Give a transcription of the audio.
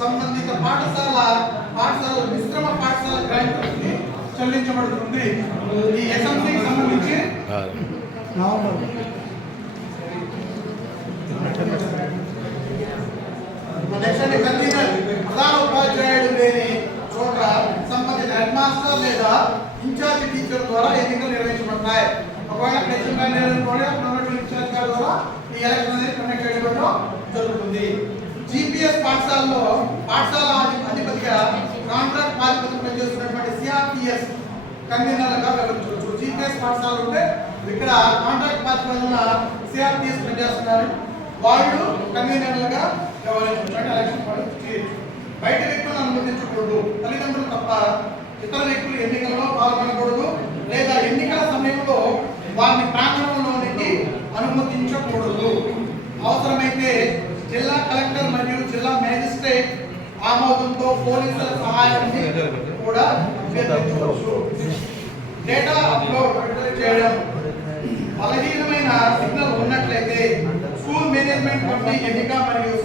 సంబంధిత పాఠశాల మిశ్రమ పాఠశాల గ్రాంట్ని చెల్లించబడుతుంది. ఈ ఎస్ఎంసీకి సంబంధించి ప్రధాన ఉపాధ్యాయుడు లేని చోట సంబంధిత హెడ్ మాస్టర్ లేదా ఇన్ఛార్జ్ టీచర్ ద్వారా ఎన్నికలు నిర్వహించబడతాయి. ఒకవేళ ఇన్ఛార్జ్ గారి ద్వారా ఈ ఎలక్షన్ అనేది కండక్ట్ చేయడం జరుగుతుంది. జిపిఎస్ పాఠశాలలో పాఠశాల అధిపతిగా కాంట్రాక్ట్ ప్రాతిపదికన పనిచేస్తున్నటువంటి సిఆర్పిఎస్ కన్వీనర్లుగా వ్యవహరించవచ్చు. జిపిఎస్ పాఠశాల ఉంటే ఇక్కడ కాంట్రాక్ట్ ప్రాతిపదికన సిఆర్పిఎస్ పనిచేస్తున్నారు, వాళ్ళు కన్వీనర్లుగా వ్యవహరించవచ్చు. అంటే ఎలక్షన్ బయట వ్యక్తులను అనుమతించకూడదు. తల్లిదండ్రులు తప్ప ఇతర వ్యక్తులు ఎన్నికల్లో పాల్గొనకూడదు లేదా ఎన్నికల సమయంలో వారిని ప్రాంగణంలోనికి అనుమతించకూడదు. అవసరమైతే జిల్లా కలెక్టర్ మరియు జిల్లా మేజిస్ట్రేట్ ఆమోదంతో పోలీసుల సహాయాన్ని కూడా అభ్యర్థించవచ్చు. డేటా అప్లోడ్ చేయడం బలహీనమైన సిగ్నల్ ఉన్నట్లయితే స్కూల్ మేనేజ్మెంట్ కమిటీ ఎన్నిక మరియు